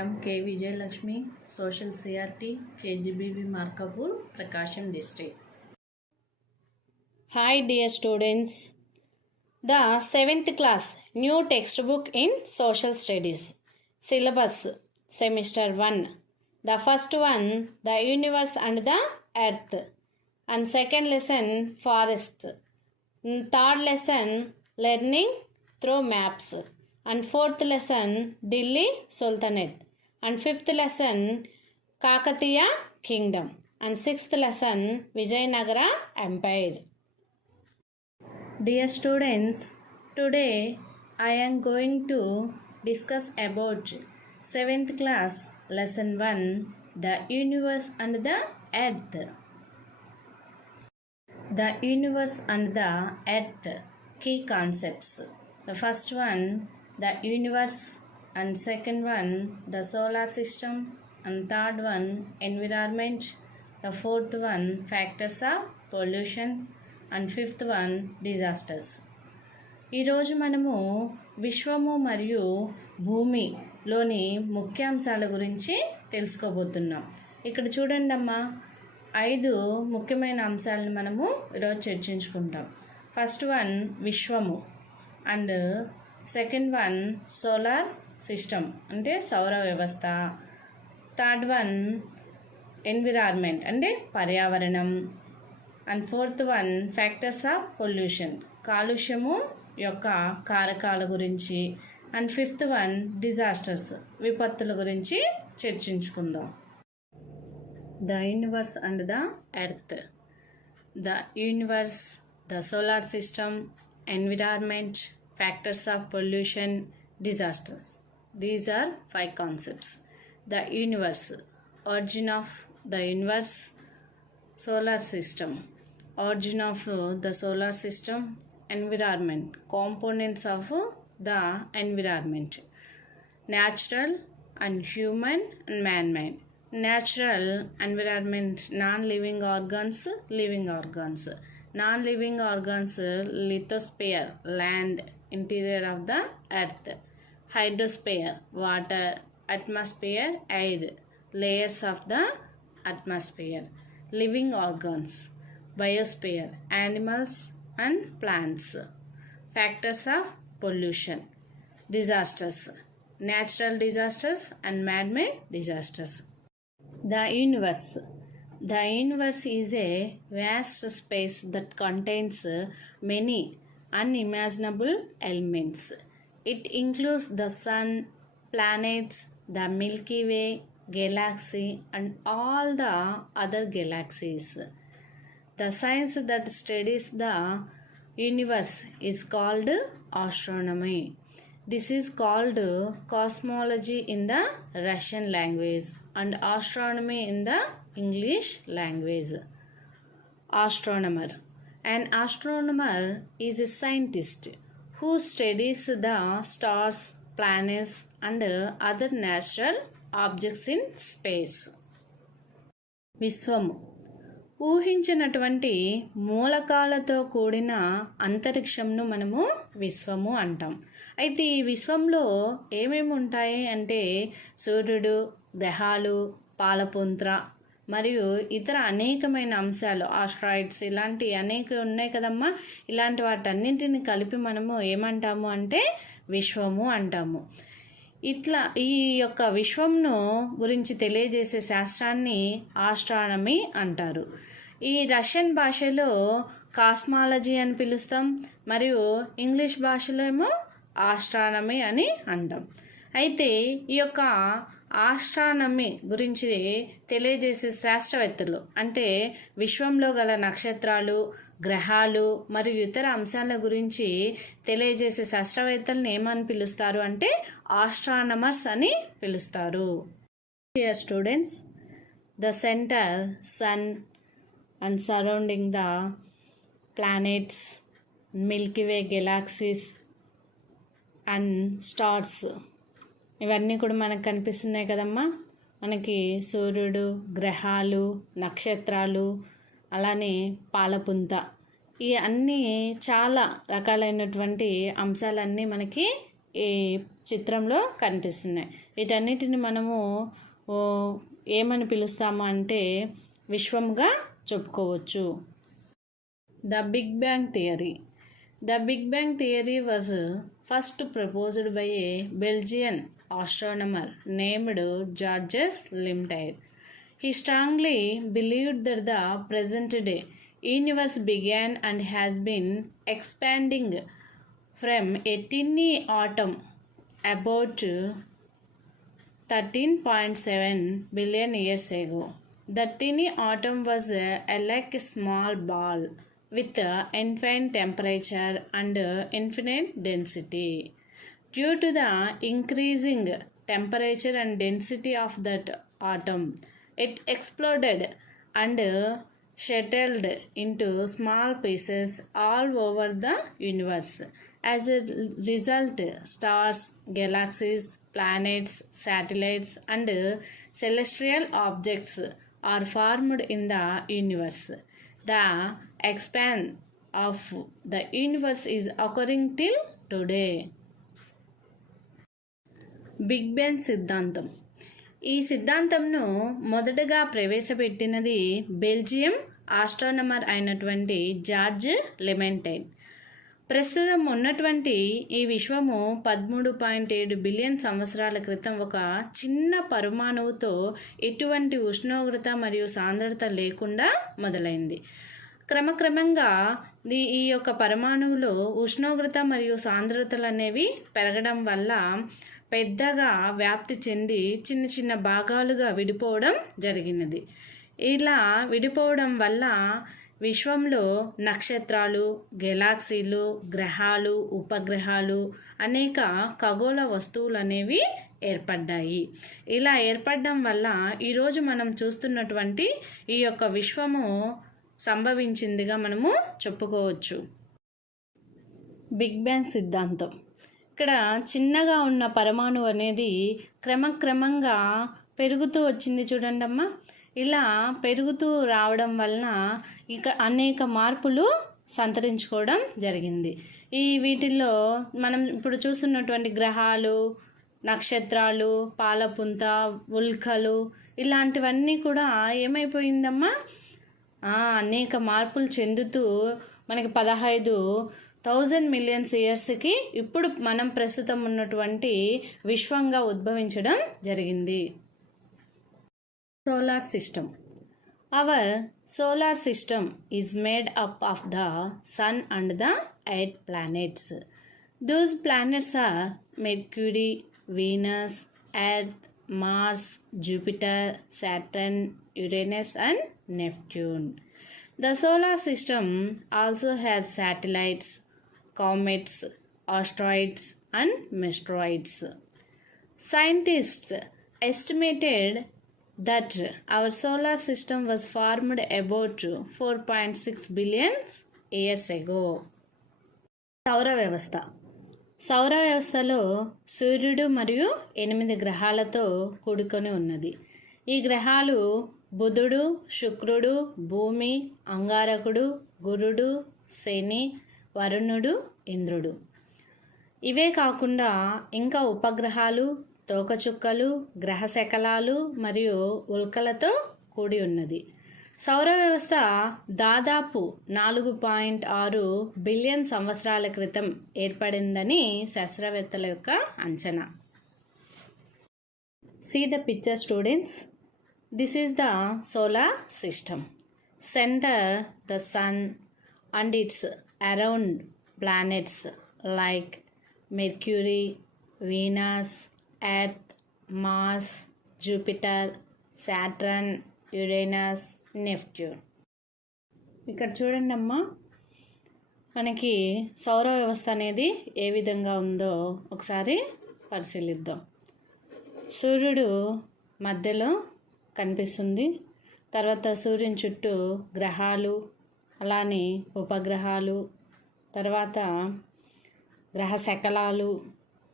am K. Vijayalakshmi, Social CRT, KGBV Markapur, Prakasham District. Hi dear students, the 7th class new textbook in Social Studies, syllabus semester 1. The first one, the universe and the earth, and second lesson, forest, third lesson, learning through maps, and fourth lesson, Delhi Sultanate, and fifth lesson, Kakatiya Kingdom, and sixth lesson, Vijayanagara Empire. Dear students, today I am going to discuss about 7th class lesson 1, the universe and the earth. The universe and the earth, key concepts. The first one, the universe, and second one, the solar system, and third one, environment. The fourth one, factors of pollution, and fifth one, disasters. ఈరోజు మనము విశ్వము మరియు భూమిలోని ముఖ్యాంశాల గురించి తెలుసుకోబోతున్నాం. ఇక్కడ చూడండి అమ్మా, 5 ముఖ్యమైన అంశాలను మనము ఈరోజు చర్చించుకుంటాం. ఫస్ట్ వన్ విశ్వము, and second one solar system అంటే సౌర వ్యవస్థ, థర్డ్ వన్ ఎన్విరాన్మెంట్ అంటే పర్యావరణం, and fourth one factors of pollution కాలుష్యము యొక్క కారకాల గురించి, అండ్ ఫిఫ్త్ వన్ డిజాస్టర్స్ విపత్తుల గురించి చర్చించుకుందాం. The universe and the earth. The universe, the solar system, environment, factors of pollution, disasters. These are 5 concepts. The universe, origin of the universe, solar system, origin of the solar system, environment, components of the environment, natural and human and man-made. Natural environment, non-living organs, living organs. Non-living organs, lithosphere, land, interior of the earth, hydrosphere, water, atmosphere, air, layers of the atmosphere. Living organs, biosphere, animals and plants. Factors of pollution, disasters, natural disasters and man-made disasters. The universe. The universe is a vast space that contains many unimaginable elements. It includes the sun, planets, the Milky Way, galaxy, and all the other galaxies. The science that studies the universe is called astronomy. This is called cosmology in the Russian language and astronomy in the English language. Astronomer. An astronomer is a scientist who studies the stars, planets, and other natural objects in space. విశ్వము, ఊహించినటువంటి మూలకాలతో కూడిన అంతరిక్షంను మనము విశ్వము అంటాం. అయితే ఈ విశ్వంలో ఏమేమి ఉంటాయి అంటే సూర్యుడు, గ్రహాలు, పాలపుంత్ర మరియు ఇతర అనేకమైన అంశాలు, ఆస్ట్రాయిడ్స్, ఇలాంటి అనేక ఉన్నాయి కదమ్మా. ఇలాంటి వాటన్నింటిని కలిపి మనము ఏమంటాము అంటే విశ్వము అంటాము. ఇట్లా ఈ యొక్క విశ్వంను గురించి తెలియజేసే శాస్త్రాన్ని ఆస్ట్రానమీ అంటారు. ఈ రష్యన్ భాషలో కాస్మాలజీ అని పిలుస్తాం, మరియు ఇంగ్లీష్ భాషలో ఏమో ఆస్ట్రానమీ అని అంటాం. అయితే ఈ యొక్క ఆస్ట్రానమీ గురించి తెలియజేసే శాస్త్రవేత్తలు అంటే విశ్వంలో గల నక్షత్రాలు, గ్రహాలు మరియు ఇతర అంశాల గురించి తెలియజేసే శాస్త్రవేత్తలను ఏమని పిలుస్తారు అంటే ఆస్ట్రానమర్స్ అని పిలుస్తారు. Dear students, the centre, sun and surrounding the planets, milky way, galaxies and stars, ఇవన్నీ కూడా మనకు కనిపిస్తున్నాయి కదమ్మా. మనకి సూర్యుడు, గ్రహాలు, నక్షత్రాలు, అలానే పాలపుంత, ఈ అన్నీ చాలా రకాలైనటువంటి అంశాలన్నీ మనకి ఈ చిత్రంలో కనిపిస్తున్నాయి. వీటన్నిటిని మనము ఏమని పిలుస్తాము అంటే విశ్వంగా చెప్పుకోవచ్చు. The big bang theory. The big bang theory was first proposed by a Belgian astronomer named Georges Lemaitre. He strongly believed that the present day universe began and has been expanding from a tiny atom about 13.7 billion years ago. The tiny atom was like a small ball with infinite temperature and infinite density. Due to the increasing temperature and density of that atom, it exploded and shattered into small pieces all over the universe. As a result, stars, galaxies, planets, satellites, and celestial objects are formed in the universe. The expansion of the universe is occurring till today. Big bang సిద్ధాంతం. ఈ సిద్ధాంతంను మొదటగా ప్రవేశపెట్టినది Belgium astronomer అయినటువంటి Georges Lemaitre. ప్రస్తుతం ఉన్నటువంటి ఈ విశ్వము 13.7 బిలియన్ సంవత్సరాల క్రితం ఒక చిన్న పరమాణువుతో ఎటువంటి ఉష్ణోగ్రత మరియు సాంద్రత లేకుండా మొదలైంది. క్రమక్రమంగా ఈ యొక్క పరమాణువులో ఉష్ణోగ్రత మరియు సాంద్రతలు అనేవి పెరగడం వల్ల పెద్దగా వ్యాప్తి చెంది చిన్న చిన్న భాగాలుగా విడిపోవడం జరిగినది. ఇలా విడిపోవడం వల్ల విశ్వంలో నక్షత్రాలు, గెలాక్సీలు, గ్రహాలు, ఉపగ్రహాలు, అనేక ఖగోళ వస్తువులు అనేవి ఏర్పడ్డాయి. ఇలా ఏర్పడడం వల్ల ఈరోజు మనం చూస్తున్నటువంటి ఈ యొక్క విశ్వము సంభవించిందిగా మనము చెప్పుకోవచ్చు. బిగ్ బ్యాంగ్ సిద్ధాంతం. ఇక్కడ చిన్నగా ఉన్న పరమాణువు అనేది క్రమక్రమంగా పెరుగుతూ వచ్చింది చూడండి అమ్మ. ఇలా పెరుగుతూ రావడం వలన ఇక అనేక మార్పులు సంతరించుకోవడం జరిగింది. వీటిల్లో మనం ఇప్పుడు చూస్తున్నటువంటి గ్రహాలు, నక్షత్రాలు, పాలపుంత, ఉల్కలు ఇలాంటివన్నీ కూడా ఏమైపోయిందమ్మా, అనేక మార్పులు చెందుతూ మనకి 15,000 మిలియన్స్ ఇయర్స్కి ఇప్పుడు మనం ప్రస్తుతం ఉన్నటువంటి విశ్వంగా ఉద్భవించడం జరిగింది. Solar system. Our solar system is made up of the sun and the 8 planets. Those planets are Mercury, Venus, Earth, Mars, Jupiter, Saturn, Uranus and Neptune. The solar system also has satellites, comets, asteroids and meteoroids. Scientists estimated that our solar system was formed about 4.6 billion years ago. సౌర వ్యవస్థ. సౌర వ్యవస్థలో సూర్యుడు మరియు 8 గ్రహాలతో కూడుకొని ఉన్నది. ఈ గ్రహాలు బుధుడు, శుక్రుడు, భూమి, అంగారకుడు, గురుడు, శని, వరుణుడు, ఇంద్రుడు. ఇవే కాకుండా ఇంకా ఉపగ్రహాలు, తోకచుక్కలు, గ్రహశకలాలు మరియు ఉల్కలతో కూడి ఉన్నది. సౌర వ్యవస్థ దాదాపు 4.6 బిలియన్ సంవత్సరాల క్రితం ఏర్పడిందని శాస్త్రవేత్తల యొక్క అంచనా. See the picture, students. This is the solar system. Center the sun and its around planets like Mercury, Venus, Earth, Mars, Jupiter, Saturn, Uranus, Neptune. ఇక్కడ చూడండి అమ్మా, మనకి సౌర వ్యవస్థ అనేది ఏ విధంగా ఉందో ఒకసారి పరిశీలిద్దాం. సూర్యుడు మధ్యలో కనిపిస్తుంది. తర్వాత సూర్యుని చుట్టూ గ్రహాలు, అలానే ఉపగ్రహాలు, తర్వాత గ్రహ శకలాలు,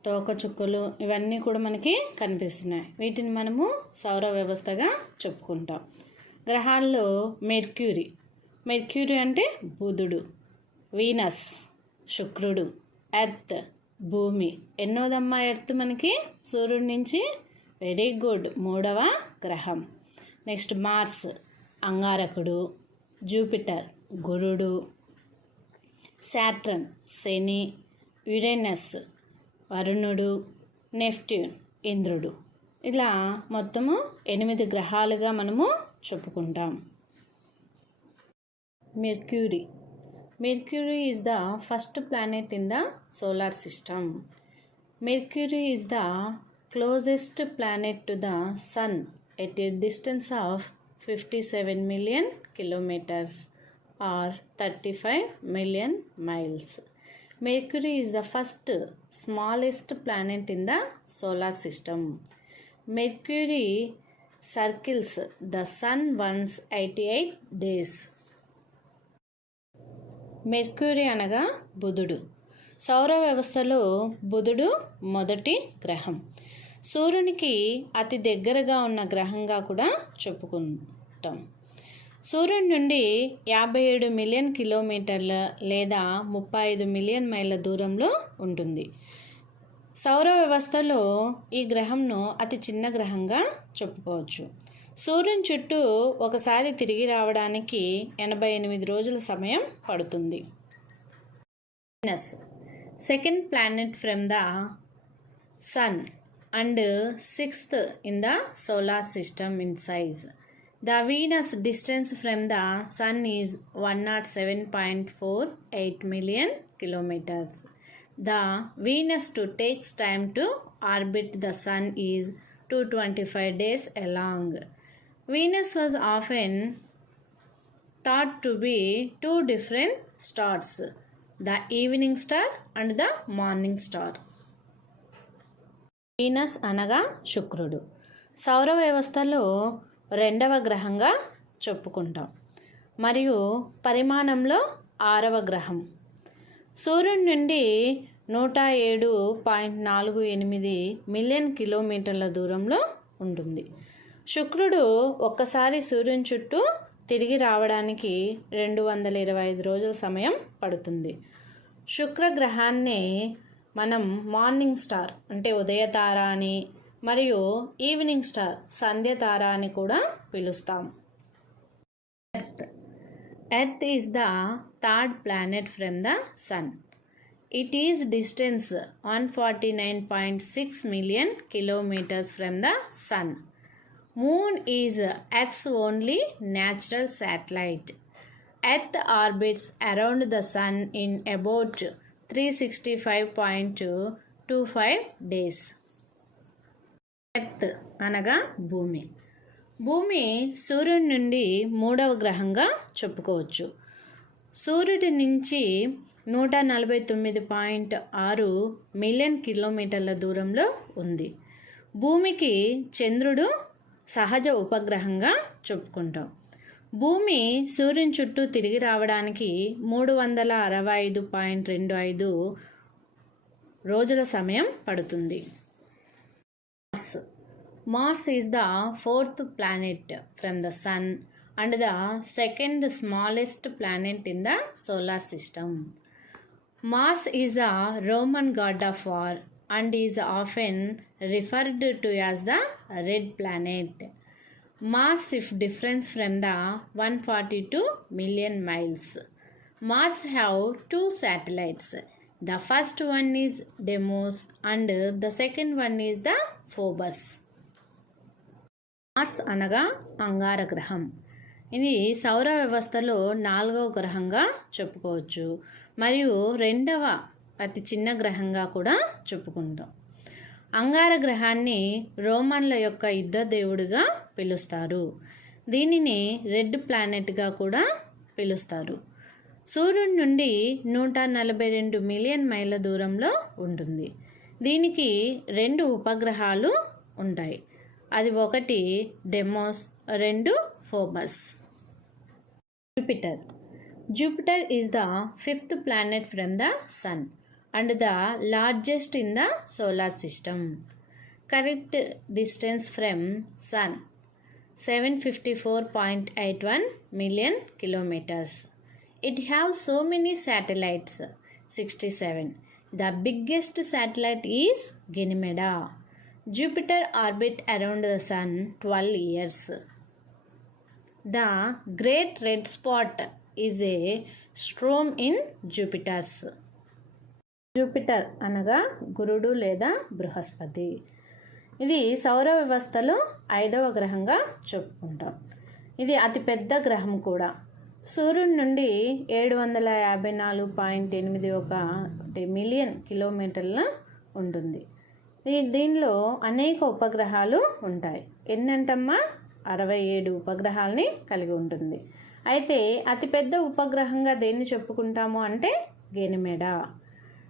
తోకచుక్కలు ఇవన్నీ కూడా మనకి కనిపిస్తున్నాయి. వీటిని మనము సౌర వ్యవస్థగా చెప్పుకుంటాం. గ్రహాల్లో మెర్క్యూరీ అంటే బుధుడు, వీనస్ శుక్రుడు, ఎర్త్ భూమి. ఎన్నోదమ్మా ఎర్త్ మనకి సూర్యుడి నుంచి? వెరీ గుడ్, 3వ గ్రహం. నెక్స్ట్ మార్స్ అంగారకుడు, జూపిటర్ గురుడు, సాట్రన్ శని, యురేనస్ వరుణుడు, నెప్ట్యూన్ ఇంద్రుడు. ఇలా మొత్తము 8 గ్రహాలుగా మనము చెప్పుకుంటాం. Mercury. Mercury is the first planet in the solar system. Mercury is the closest planet to the Sun at a distance of 57 million kilometers or 35 million miles. Mercury is the first smallest planet in the solar system. Mercury circles the Sun once 88 days. Mercury అనగా బుధుడు. సౌర వ్యవస్థలో బుధుడు మొదటి గ్రహం. సూర్యునికి అతి దగ్గరగా ఉన్న గ్రహంగా కూడా చెప్పుకుంటాం. సూర్యుడి నుండి 57 మిలియన్ కిలోమీటర్ల లేదా 35 మిలియన్ మైళ్ళ దూరంలో ఉంటుంది. సౌర వ్యవస్థలో ఈ గ్రహంను అతి చిన్న గ్రహంగా చెప్పుకోవచ్చు. సూర్యుని చుట్టూ ఒకసారి తిరిగి రావడానికి 88 రోజుల సమయం పడుతుంది. Venus, second planet from the sun and 6th in the solar system in size. The Venus distance from the sun is 107.48 million kilometres. The Venus to takes time to orbit the sun is 225 days along. Venus was often thought to be two different stars, the evening star and the morning star. Venus అనగా శుక్రుడు. సౌర వ్యవస్థలో 2వ గ్రహంగా చెప్పుకుంటాం మరియు పరిమాణంలో 6వ గ్రహం. సూర్యుడి నుండి 107.48 మిలియన్ కిలోమీటర్ల దూరంలో ఉంటుంది. శుక్రుడు ఒక్కసారి సూర్యుని చుట్టూ తిరిగి రావడానికి 225 రోజుల సమయం పడుతుంది. శుక్రగ్రహాన్ని మనం మార్నింగ్ స్టార్ అంటే ఉదయతార అని మరియు ఈవినింగ్ స్టార్ సంధ్యతార అని కూడా పిలుస్తాం. Earth is the third planet from the sun. It is distance 149.6 million kilometres from the sun. Moon is Earth's only natural satellite. Earth orbits around the Sun in about 365.25 days. Earth అనగా భూమి. భూమి సూర్యుడి నుండి 3వ గ్రహంగా చెప్పుకోవచ్చు. సూర్యుడి నుంచి 149.6 million కిలోమీటర్ల దూరంలో ఉంది. భూమికి చంద్రుడు సహజ ఉపగ్రహంగా చెప్పుకుంటాం. భూమి సూర్యుని చుట్టూ తిరిగి రావడానికి 365.25 రోజుల సమయం పడుతుంది. Mars is the 4th planet from the sun and the second smallest planet in the solar system. Mars is the Roman god of war and is often referred to as the red planet. Mars is different from the 142 million miles. Mars have 2 satellites. The first one is Deimos and the second one is the Phobos. Mars అనగా అంగార గ్రహం. ఇది సౌర వ్యవస్థలో 4వ గ్రహంగా చెప్పుకోవచ్చు మరియు 2వ అతి చిన్న గ్రహంగా కూడా చెప్పుకుంటాం. అంగార గ్రహాన్ని రోమన్ల యొక్క యుద్ధ దేవుడిగా పిలుస్తారు. దీనిని రెడ్ ప్లానెట్గా కూడా పిలుస్తారు. సూర్యుడి నుండి 142 మిలియన్ మైళ్ళ దూరంలో ఉంటుంది. దీనికి 2 ఉపగ్రహాలు ఉంటాయి. అది ఒకటి demos, 2 ఫోబస్. Jupiter is the 5th planet from the Sun and the largest in the solar system. Correct distance from Sun 754.81 million kilometers. It has so many satellites, 67. The biggest satellite is Ganymede. Jupiter orbits around the Sun 12 years. The Great Red Spot is a storm in Jupiter's. Jupiter అనగా గురుడు లేదా బృహస్పతి. ఇది సౌర వ్యవస్థలో 5వ గ్రహంగా చెప్పుకుంటాం. ఇది అతిపెద్ద గ్రహం కూడా. సూర్యుడి నుండి 754.81 మిలియన్ కిలోమీటర్ల ఉంటుంది. దీనిలో అనేక ఉపగ్రహాలు ఉంటాయి. ఎన్నంటమ్మా? 67 ఉపగ్రహాలని కలిగి ఉంటుంది. అయితే అతిపెద్ద ఉపగ్రహంగా దేన్ని చెప్పుకుంటాము అంటే గెనిమెడా.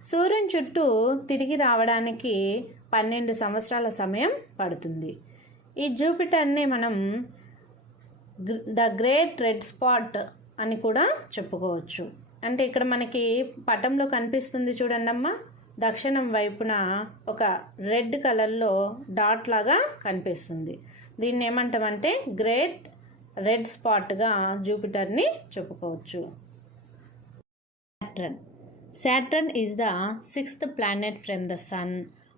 సూర్యుని చుట్టూ తిరిగి రావడానికి 12 సంవత్సరాల సమయం పడుతుంది. ఈ జూపిటర్ని మనం ద గ్రేట్ రెడ్ స్పాట్ అని కూడా చెప్పుకోవచ్చు. అంటే ఇక్కడ మనకి పటంలో కనిపిస్తుంది చూడండి అమ్మ, దక్షిణం వైపున ఒక రెడ్ కలర్లో డాట్ లాగా కనిపిస్తుంది. దీన్ని ఏమంటామంటే గ్రేట్ రెడ్ స్పాట్గా జూపిటర్ని చెప్పుకోవచ్చు. Saturn is the 6th planet from the Sun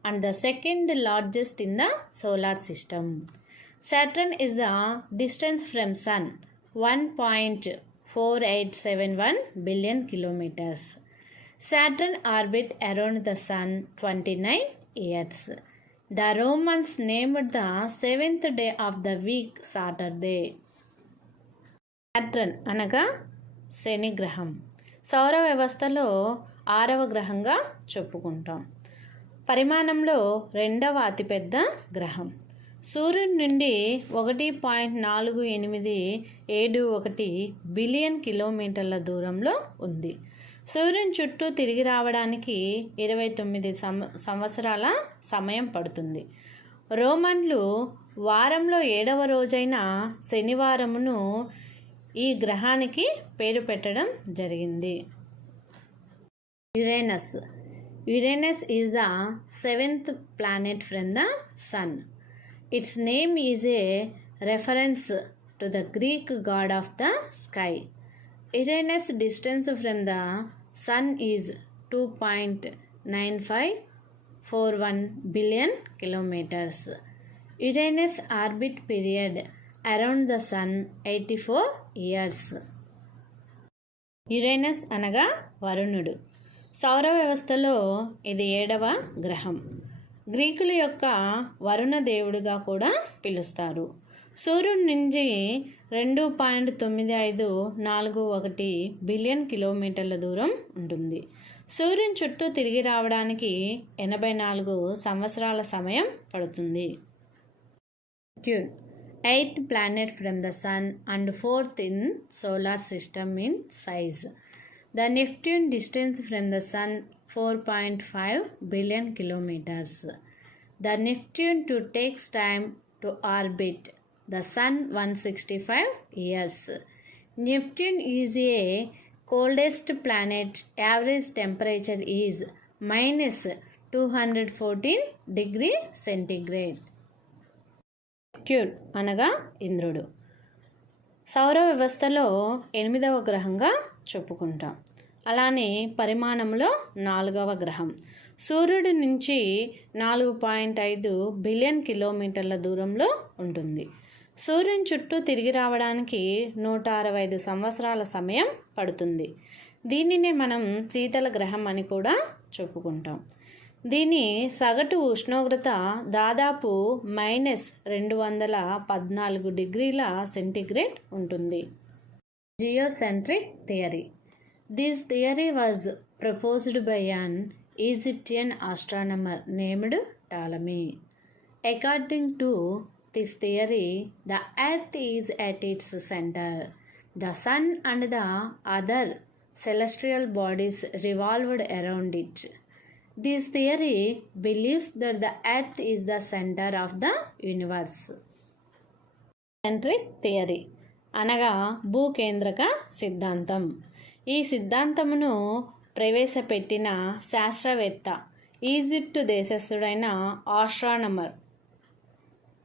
and the second largest in the solar system. Saturn is the distance from Sun 1.4871 billion kilometers. Saturn orbits around the Sun 29 years. The Romans named the 7th day of the week Saturday. Saturn అనగా శని గ్రహం. సౌర వ్యవస్థలో 6వ గ్రహంగా చెప్పుకుంటాం. పరిమాణంలో 2వ అతిపెద్ద గ్రహం. సూర్యుడి నుండి 1.4871 బిలియన్ కిలోమీటర్ల దూరంలో ఉంది. సూర్యుని చుట్టూ తిరిగి రావడానికి 29 సంవత్సరాల సమయం పడుతుంది. రోమన్లు వారంలో 7వ రోజైన శనివారమును ఈ గ్రహానికి పేరు పెట్టడం జరిగింది. Uranus is the 7th planet from the Sun. Its name is a reference to the Greek god of the sky. Uranus' distance from the Sun is 2.9541 billion kilometers. Uranus orbit period around the Sun 84 years. Uranus అనగా వరుణుడు. సౌర వ్యవస్థలో ఇది 7వ గ్రహం. గ్రీకుల యొక్క వరుణ దేవుడిగా కూడా పిలుస్తారు. సూర్యుడి నుంచి 2.9541 బిలియన్ కిలోమీటర్ల దూరం ఉంటుంది. సూర్యుని చుట్టూ తిరిగి రావడానికి 84 సంవత్సరాల సమయం పడుతుంది. Neptune, 8th planet from the Sun and 4th in solar system in size. The Neptune distance from the Sun 4.5 billion kilometers. The Neptune takes time to orbit the Sun 165 years. Neptune is a coldest planet. Average temperature is -214 degrees centigrade. Neptune అనగా ఇంద్రుడు. సౌర వ్యవస్థలో 8వ గ్రహంగా చెప్పుకుంటాం. అలానే పరిమాణంలో 4వ గ్రహం. సూర్యుడి నుంచి 4.5 బిలియన్ కిలోమీటర్ల దూరంలో ఉంటుంది. సూర్యుని చుట్టూ తిరిగి రావడానికి 165 సంవత్సరాల సమయం పడుతుంది. దీనినే మనం శీతల గ్రహం అని కూడా చెప్పుకుంటాం. దీని సగటు ఉష్ణోగ్రత దాదాపు -214 డిగ్రీల సెంటీగ్రేడ్ ఉంటుంది. Geocentric theory. This theory was proposed by an Egyptian astronomer named Ptolemy. According to this theory, the earth is at its center. The sun and the other celestial bodies revolved around it. This theory believes that the earth is the center of the universe. Centric theory అనగా భూకేంద్రక సిద్ధాంతం. ఈ సిద్ధాంతమును ప్రవేశపెట్టిన శాస్త్రవేత్త Egypt దేశస్థుడైన astronomer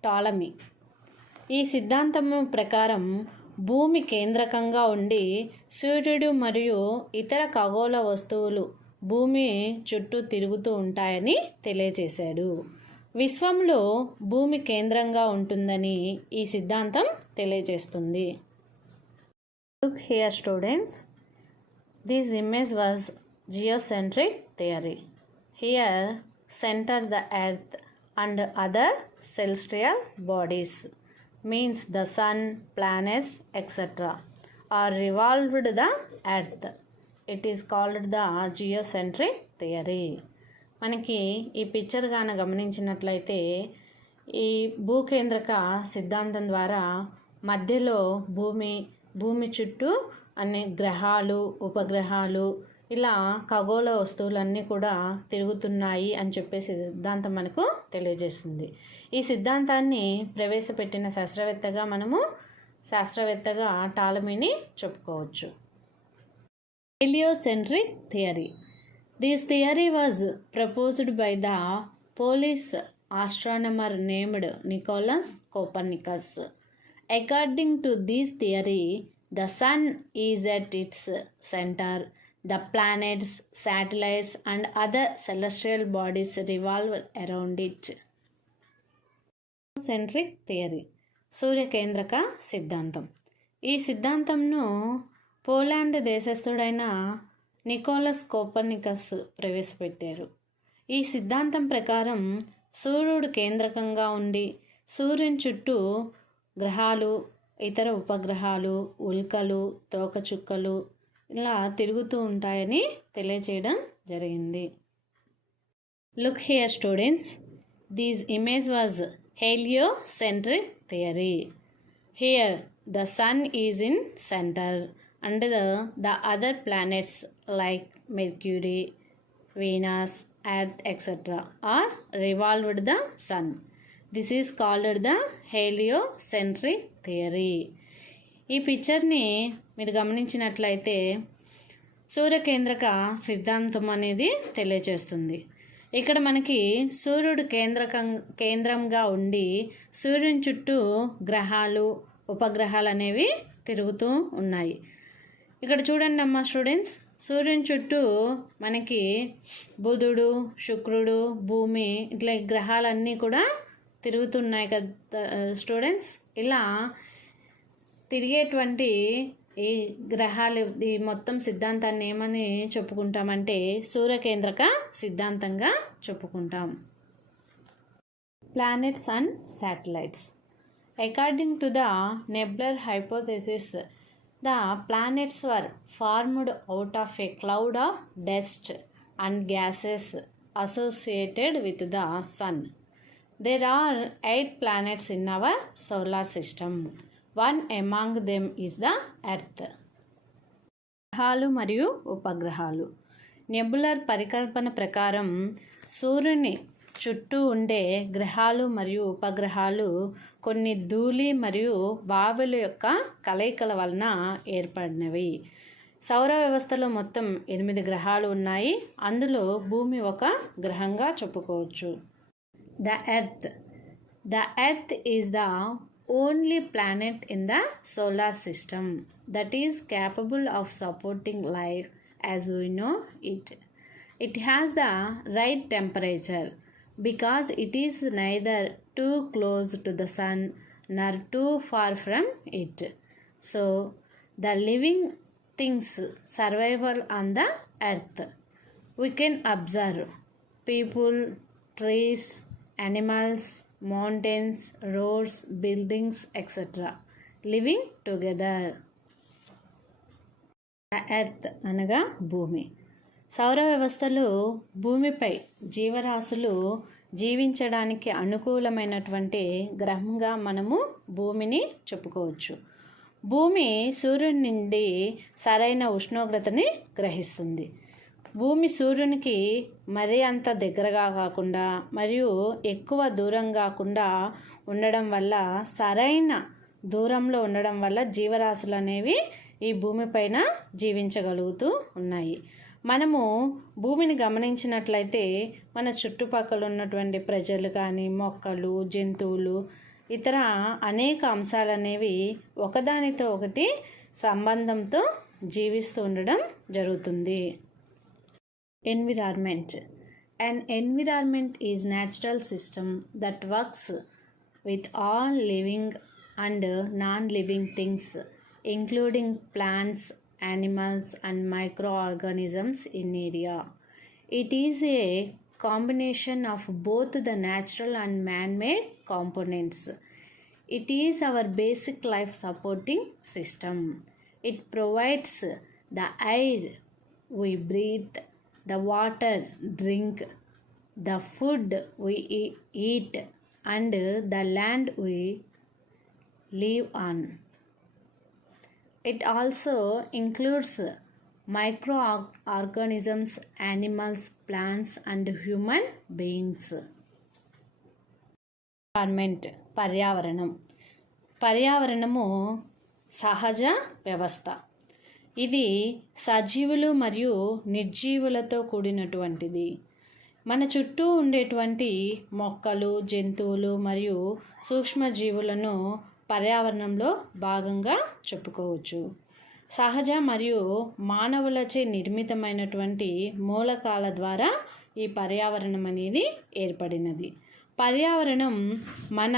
Ptolemy. ఈ సిద్ధాంతము ప్రకారం భూమి కేంద్రకంగా ఉండి సూర్యుడు మరియు ఇతర ఖగోళ వస్తువులు భూమి చుట్టూ తిరుగుతూ ఉంటాయని తెలియజేశాడు. విశ్వంలో భూమి కేంద్రంగా ఉంటుందని ఈ సిద్ధాంతం తెలియజేస్తుంది. Look here students, this image was geocentric theory. Here center the earth and other celestial bodies, means the sun, planets, etc. are revolved the earth. It is called the geocentric theory. మనకి ఈ picture గాన గమనించినట్లయితే ఈ భూకేంద్రక సిద్ధాంతం ద్వారా మధ్యలో భూమి చుట్టూ అన్ని గ్రహాలు, ఉపగ్రహాలు, ఇలా ఖగోళ వస్తువులన్నీ కూడా తిరుగుతున్నాయి అని చెప్పేసి సిద్ధాంతం మనకు తెలియజేస్తుంది. ఈ సిద్ధాంతాన్ని ప్రవేశపెట్టిన శాస్త్రవేత్తగా టాలమీని చెప్పుకోవచ్చు. Heliocentric theory. This theory was proposed by the Polish astronomer named Nicolaus Copernicus. According to this theory, the sun is at its center. The planets, satellites, and other celestial bodies revolve around it. Centric theory. సూర్యకేంద్రక సిద్ధాంతం. ఈ సిద్ధాంతంను Poland దేశస్థుడైన Nicholas Copernicus ప్రవేశపెట్టారు. ఈ సిద్ధాంతం ప్రకారం సూర్యుడు కేంద్రకంగా ఉండి సూర్యుని చుట్టూ గ్రహాలు, ఇతర ఉపగ్రహాలు, ఉల్కలు, తోకచుక్కలు ఇలా తిరుగుతూ ఉంటాయని తెలియచేయడం జరిగింది. Look here students, this image was heliocentric theory. Here the sun is in centre and the other planets like Mercury, Venus, Earth, etc. are revolved the sun. This is called the heliocentric theory. ఈ పిక్చర్ని మీరు గమనించినట్లయితే సూర్యకేంద్రక సిద్ధాంతం అనేది తెలియజేస్తుంది. ఇక్కడ మనకి సూర్యుడు కేంద్రంగా ఉండి సూర్యుని చుట్టూ గ్రహాలు, ఉపగ్రహాలు అనేవి తిరుగుతూ ఉన్నాయి. ఇక్కడ చూడండి అమ్మా స్టూడెంట్స్, సూర్యుని చుట్టూ మనకి బుధుడు, శుక్రుడు, భూమి ఇట్లా గ్రహాలన్నీ కూడా తిరుగుతున్నాయి కదా స్టూడెంట్స్. ఇలా తిరిగేటువంటి ఈ గ్రహాలు, ఈ మొత్తం సిద్ధాంతాన్ని ఏమని చెప్పుకుంటామంటే సూర్యకేంద్రక సిద్ధాంతంగా చెప్పుకుంటాం. Planets and satellites. According to the nebular hypothesis, the planets were formed out of a cloud of dust and gases associated with the sun. There are 8 planets in our solar system. One among them is the Earth. గ్రహాలు మరియు ఉపగ్రహాలు. Nebular పరికల్పన ప్రకారం సూర్యుని చుట్టూ ఉండే గ్రహాలు మరియు ఉపగ్రహాలు కొన్ని ధూళి మరియు వాయువుల యొక్క కలయికల వలన ఏర్పడినవి. సౌర వ్యవస్థలో మొత్తం 8 గ్రహాలు ఉన్నాయి. అందులో భూమి ఒక గ్రహంగా చెప్పుకోవచ్చు. The earth is the only planet in the solar system that is capable of supporting life as we know it. It has the right temperature because it is neither too close to the sun nor too far from it. So, the living things survival on the earth. We can observe people, trees, animals, mountains, roads, buildings, etc. living together. Earth అనగా భూమి. సౌర వ్యవస్థలో భూమిపై జీవరాశులు జీవించడానికి అనుకూలమైనటువంటి గ్రహంగా మనము భూమిని చెప్పుకోవచ్చు. భూమి సూర్యుని నుండి సరైన ఉష్ణోగ్రతని గ్రహిస్తుంది. భూమి సూర్యునికి మరీ అంత దగ్గరగా కాకుండా మరియు ఎక్కువ దూరం కాకుండా ఉండడం వల్ల, సరైన దూరంలో ఉండడం వల్ల జీవరాశులు అనేవి ఈ భూమిపైన జీవించగలుగుతూ ఉన్నాయి. మనము భూమిని గమనించినట్లయితే మన చుట్టుపక్కల ఉన్నటువంటి ప్రజలు కానీ, మొక్కలు, జంతువులు, ఇతర అనేక అంశాలు అనేవి ఒకదానితో ఒకటి సంబంధంతో జీవిస్తూ ఉండడం జరుగుతుంది. Environment. An environment is natural system that works with all living and non-living things, including plants, animals, and microorganisms in area. It is a combination of both the natural and man-made components. It is our basic life supporting system. It provides the air we breathe, the water drink, the food we eat, and the land we live on. It also includes microorganisms, animals, plants, and human beings. Environment పర్యావరణము సహజ వ్యవస్థ. ఇది సజీవులు మరియు నిర్జీవులతో కూడినటువంటిది. మన చుట్టూ ఉండేటువంటి మొక్కలు, జంతువులు మరియు సూక్ష్మజీవులను పర్యావరణంలో భాగంగా చెప్పుకోవచ్చు. సహజ మరియు మానవులచే నిర్మితమైనటువంటి మూలకాల ద్వారా ఈ పర్యావరణం అనేది ఏర్పడినది. పర్యావరణం మన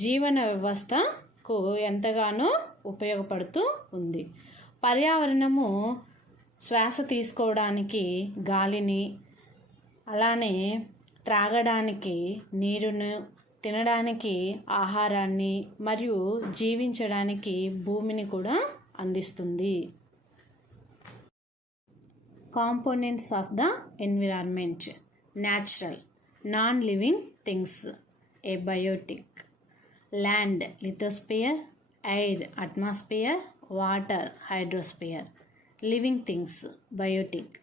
జీవన వ్యవస్థకు ఎంతగానో ఉపయోగపడుతూ ఉంది. పర్యావరణము శ్వాస తీసుకోవడానికి గాలిని, అలానే త్రాగడానికి నీరును, తినడానికి ఆహారాన్ని మరియు జీవించడానికి భూమిని కూడా అందిస్తుంది. Components of the environment. Natural, non living things, abiotic. Land, lithosphere, air, atmosphere, water, hydrosphere. Living things, biotic.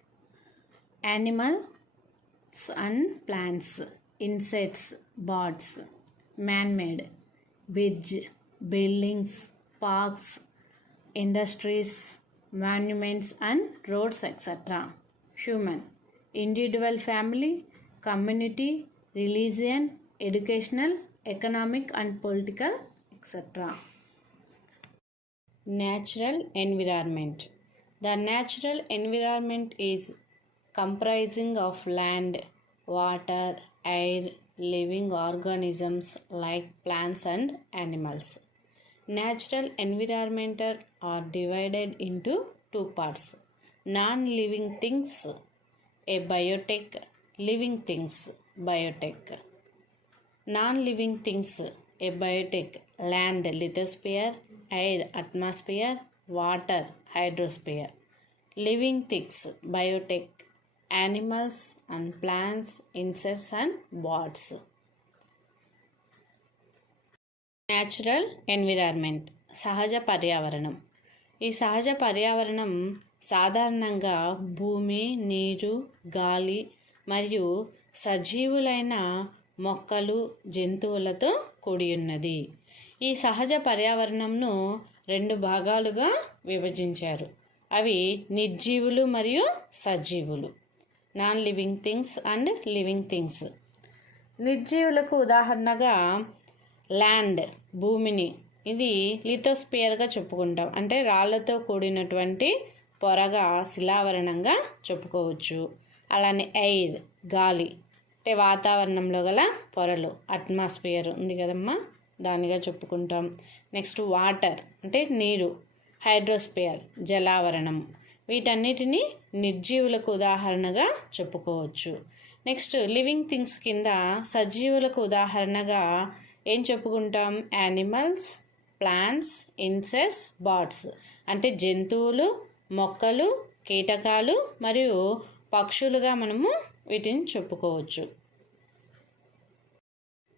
Animals and plants, insects, birds. man-made, bridge, buildings, parks, industries, monuments and roads, etc. Human, individual, family, community, religion, educational, economic and political, etc. Natural environment. The natural environment is comprising of land, water, air, living organisms like plants and animals. Natural environment are divided into two parts: non-living things, a biotech; living things, biotech. Non-living things, a biotech: land, lithosphere; air, atmosphere; water, hydrosphere. Living things, biotech: animals and plants, insects and birds. Natural environment, సహజ పర్యావరణం. ఈ సహజ పర్యావరణం సాధారణంగా భూమి, నీరు, గాలి మరియు సజీవులైన మొక్కలు, జంతువులతో కూడి ఉన్నది. ఈ సహజ పర్యావరణంను రెండు భాగాలుగా విభజించారు. అవి నిర్జీవులు మరియు సజీవులు. Non living things and living things. నిర్జీవులకు ఉదాహరణగా ల్యాండ్, భూమిని, ఇది లిథోస్పియర్గా చెప్పుకుంటాం. అంటే రాళ్లతో కూడినటువంటి పొరగా, శిలావరణంగా చెప్పుకోవచ్చు. అలానే ఎయిర్, గాలి, అంటే వాతావరణంలో గల పొరలు, అట్మాస్ఫియర్ ఉంది కదమ్మా, దానిగా చెప్పుకుంటాం. నెక్స్ట్ వాటర్ అంటే నీరు, హైడ్రోస్పియర్ జలావరణం. వీటన్నిటిని నిర్జీవులకు ఉదాహరణగా చెప్పుకోవచ్చు. నెక్స్ట్ లివింగ్ థింగ్స్ కింద సజీవులకు ఉదాహరణగా ఏం చెప్పుకుంటాం? Animals, plants, insects, birds. అంటే జంతువులు, మొక్కలు, కీటకాలు మరియు పక్షులుగా మనము వీటిని చెప్పుకోవచ్చు.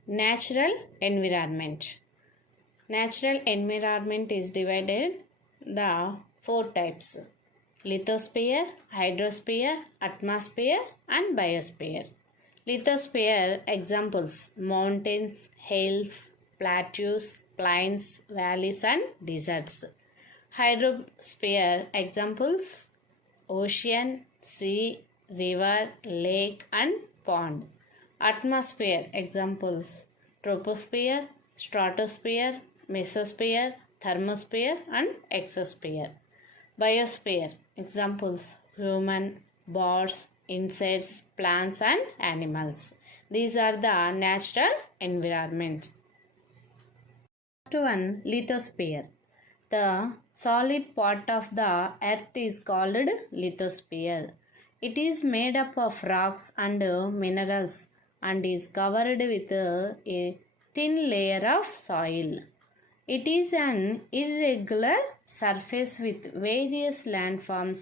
Natural environment. Natural environment is divided the four types: lithosphere, hydrosphere, atmosphere and biosphere. Lithosphere examples: mountains, hills, plateaus, plains, valleys and deserts. Hydrosphere examples: ocean, sea, river, lake and pond. Atmosphere examples: troposphere, stratosphere, mesosphere, thermosphere and exosphere. Biosphere examples: human, birds, insects, plants and animals. These are the natural environments. First one, lithosphere. The solid part of the earth is called lithosphere. It is made up of rocks and minerals and is covered with a thin layer of soil. It is an irregular surface with various landforms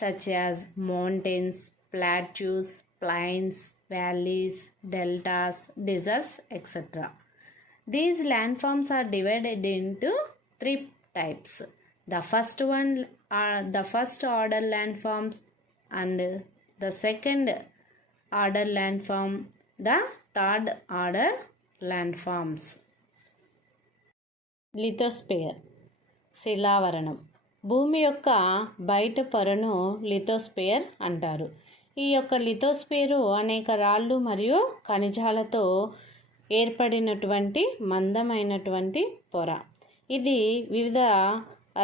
such as mountains, plateaus, plains, valleys, deltas, deserts, etc. These landforms are divided into three types. The first one are the first order landforms, and the second order landform, the third order landforms. Lithosphere శిలావరణం. భూమి యొక్క బయట పొరను lithosphere అంటారు. ఈ యొక్క లిథోస్పియరు అనేక రాళ్ళు మరియు ఖనిజాలతో ఏర్పడినటువంటి మందమైనటువంటి పొర. ఇది వివిధ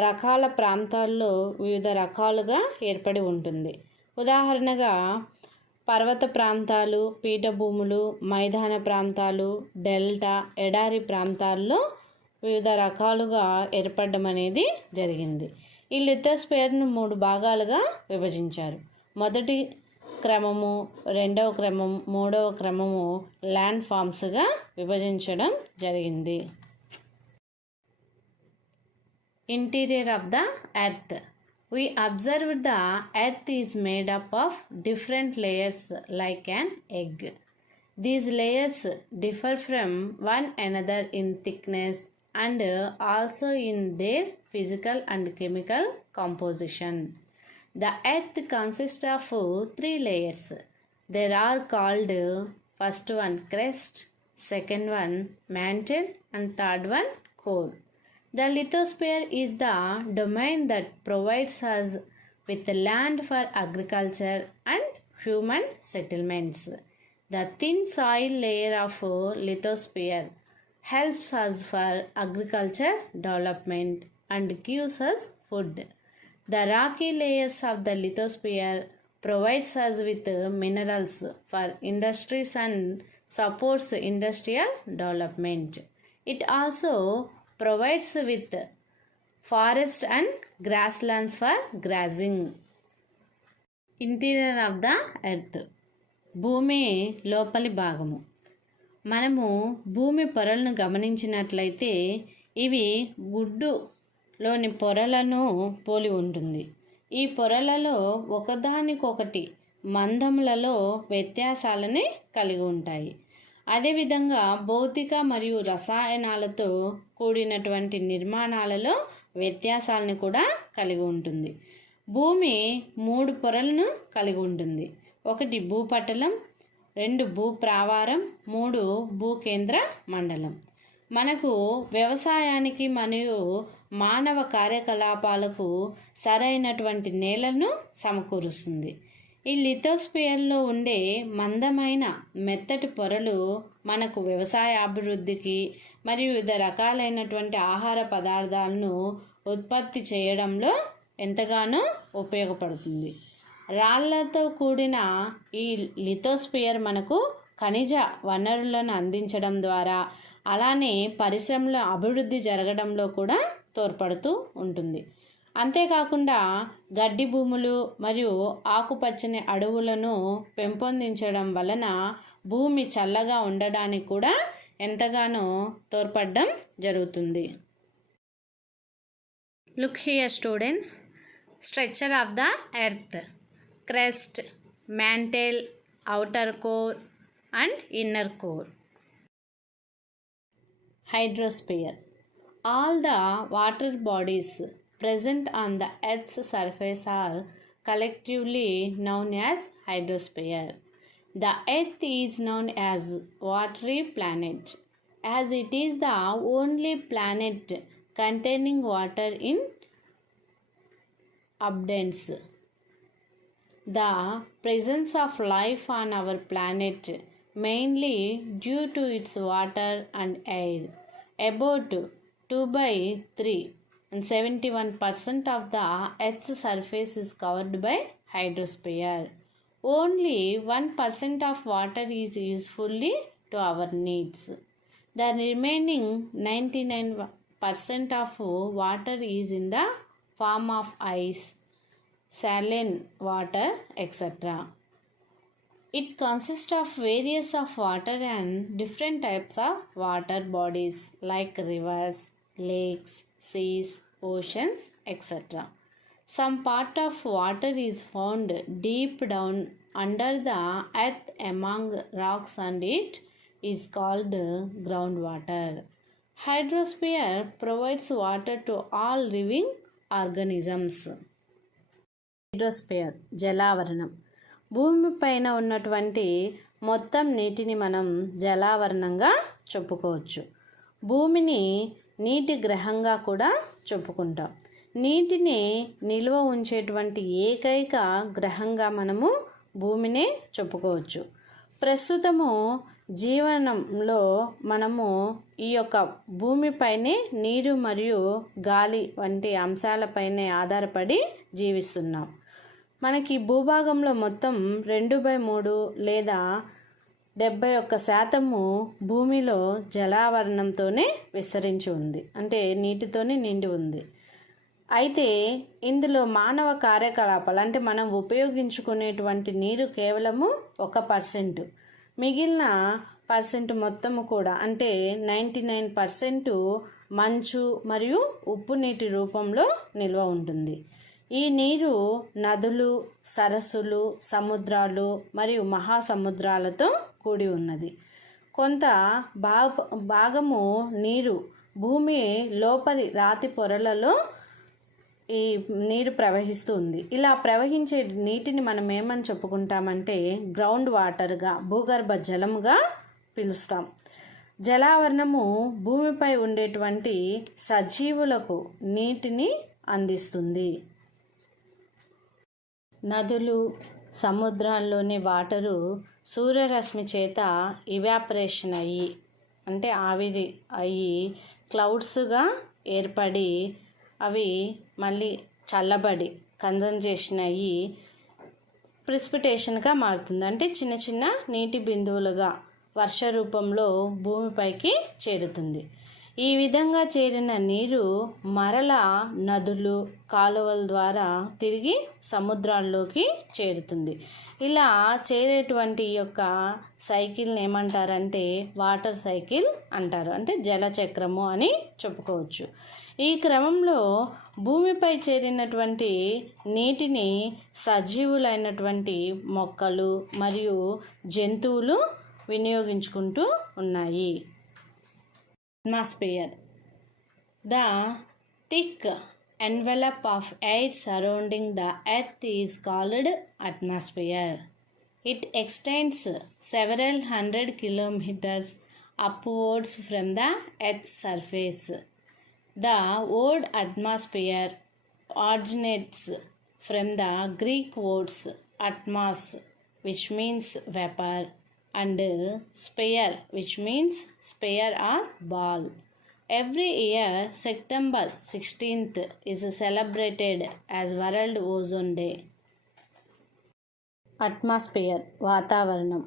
రకాల ప్రాంతాల్లో వివిధ రకాలుగా ఏర్పడి ఉంటుంది. ఉదాహరణగా పర్వత ప్రాంతాలు, పీఠభూములు, మైదాన ప్రాంతాలు, డెల్టా, ఎడారి ప్రాంతాల్లో వివిధ రకాలుగా ఏర్పడడం అనేది జరిగింది. ఈ లిథోస్పియర్ను 3 భాగాలుగా విభజించారు. మొదటి క్రమము, రెండవ క్రమం, మూడవ క్రమము ల్యాండ్ ఫామ్స్గా విభజించడం జరిగింది. Interior of the earth. We observed the earth is made up of different layers like an egg. These layers differ from one another in thickness and also in their physical and chemical composition. The earth consists of 3 layers. They are called first one crust, second one mantle and third one core. The lithosphere is the domain that provides us with land for agriculture and human settlements. The thin soil layer of lithosphere helps us for agriculture development and gives us food. The rocky layers of the lithosphere provides us with minerals for industries and supports industrial development. It also provides with forest and grasslands for grazing. Interior of the earth. భూమి లోపలి భాగము. మనము భూమి పొరలను గమనించినట్లయితే ఇవి గుడ్డులోని పొరలను పోలి ఉంటుంది. ఈ పొరలలో ఒకదానికొకటి మందములలో వ్యత్యాసాలని కలిగి ఉంటాయి. అదేవిధంగా భౌతిక మరియు రసాయనాలతో కూడినటువంటి నిర్మాణాలలో వ్యత్యాసాలను కూడా కలిగి ఉంటుంది. భూమి 3 పొరలను కలిగి ఉంటుంది. 1 భూపటలం, 2 భూప్రావారం, 3 భూకేంద్ర మండలం. మనకు వ్యవసాయానికి మరియు మానవ కార్యకలాపాలకు సరైనటువంటి నేలను సమకూరుస్తుంది. ఈ లిథోస్పియర్లో ఉండే మందమైన మెత్తటి పొరలు మనకు వ్యవసాయ అభివృద్ధికి మరియు వివిధ రకాలైనటువంటి ఆహార పదార్థాలను ఉత్పత్తి చేయడంలో ఎంతగానో ఉపయోగపడుతుంది. రాళ్లతో కూడిన ఈ లిథోస్పియర్ మనకు ఖనిజ వనరులను అందించడం ద్వారా అలానే పరిశ్రమల అభివృద్ధి జరగడంలో కూడా తోడ్పడుతూ ఉంటుంది. అంతేకాకుండా గడ్డి భూములు మరియు ఆకుపచ్చని అడవులను పెంపొందించడం వలన భూమి చల్లగా ఉండడానికి కూడా ఎంతగానో తోడ్పడడం జరుగుతుంది. Look here students. Structure of the earth. crust, mantle, outer core and inner core. Hydrosphere. All the water bodies present on the Earth's surface are collectively known as hydrosphere. The Earth is known as watery planet as it is the only planet containing water in abundance. The presence of life on our planet mainly due to its water and air. About 2/3 and 71% of the Earth's surface is covered by hydrosphere. Only 1% of water is usefully to our needs. The remaining 99% of water is in the form of ice, saline water, etc. It consists of various of water and different types of water bodies like rivers, lakes, seas, oceans, etc. Some part of water is found deep down under the earth among rocks and it is called groundwater. Hydrosphere provides water to all living organisms. Hydrosphere జలావరణం భూమిపైన ఉన్నటువంటి మొత్తం నీటిని మనం జలావరణంగా చెప్పుకోవచ్చు. భూమిని నీటి గ్రహంగా కూడా చెప్పుకుంటాం. నీటిని నిల్వ ఉంచేటువంటి ఏకైక గ్రహంగా మనము భూమిని చెప్పుకోవచ్చు. ప్రస్తుతము జీవనంలో మనము ఈ యొక్క భూమిపైనే నీరు మరియు గాలి వంటి అంశాలపైనే ఆధారపడి జీవిస్తున్నాం. మనకి భూభాగంలో మొత్తం 2/3 లేదా 71% భూమిలో జలావరణంతోనే విస్తరించి ఉంది, అంటే నీటితోనే నిండి ఉంది. అయితే ఇందులో మానవ కార్యకలాపాలు అంటే మనం ఉపయోగించుకునేటువంటి నీరు కేవలము 1%. మిగిలిన పర్సెంట్ మొత్తము కూడా అంటే 99% మంచు మరియు ఉప్పు నీటి రూపంలో నిల్వ ఉంటుంది. ఈ నీరు నదులు, సరస్సులు, సముద్రాలు మరియు మహాసముద్రాలతో కూడి ఉన్నది. కొంత భాగము నీరు భూమి లోపలి రాతి పొరలలో ఈ నీరు ప్రవహిస్తుంది. ఇలా ప్రవహించే నీటిని మనం ఏమని చెప్పుకుంటామంటే గ్రౌండ్ వాటర్గా, భూగర్భ జలముగా పిలుస్తాం. జలావరణము భూమిపై ఉండేటువంటి సజీవులకు నీటిని అందిస్తుంది. నదులు, సముద్రాల్లోని వాటరు సూర్యరశ్మి చేత ఇవాపరేషన్ అయ్యి అంటే ఆవిరి అయ్యి క్లౌడ్స్గా ఏర్పడి అవి మళ్ళీ చల్లబడి కంజంజేషన్ అయ్యి ప్రిసిపిటేషన్గా మారుతుంది. అంటే చిన్న చిన్న నీటి బిందువులుగా వర్ష రూపంలో భూమిపైకి చేరుతుంది. ఈ విధంగా చేరిన నీరు మరలా నదులు, కాలువల ద్వారా తిరిగి సముద్రాల్లోకి చేరుతుంది. ఇలా చేరేటువంటి యొక్క సైకిల్ని ఏమంటారంటే వాటర్ సైకిల్ అంటారు, అంటే జలచక్రము అని చెప్పుకోవచ్చు. ఈ క్రమంలో భూమిపై చేరినటువంటి నీటిని సజీవులైనటువంటి మొక్కలు మరియు జంతువులు వినియోగించుకుంటూ ఉన్నాయి. Atmosphere. The thick envelope of air surrounding the earth is called atmosphere. It extends several hundred kilometers upwards from the earth's surface. The word atmosphere originates from the Greek words atmos, which means vapor, and sphere, which means sphere or ball. Every year September 16th is celebrated as World Ozone Day. Atmosphere వాతావరణం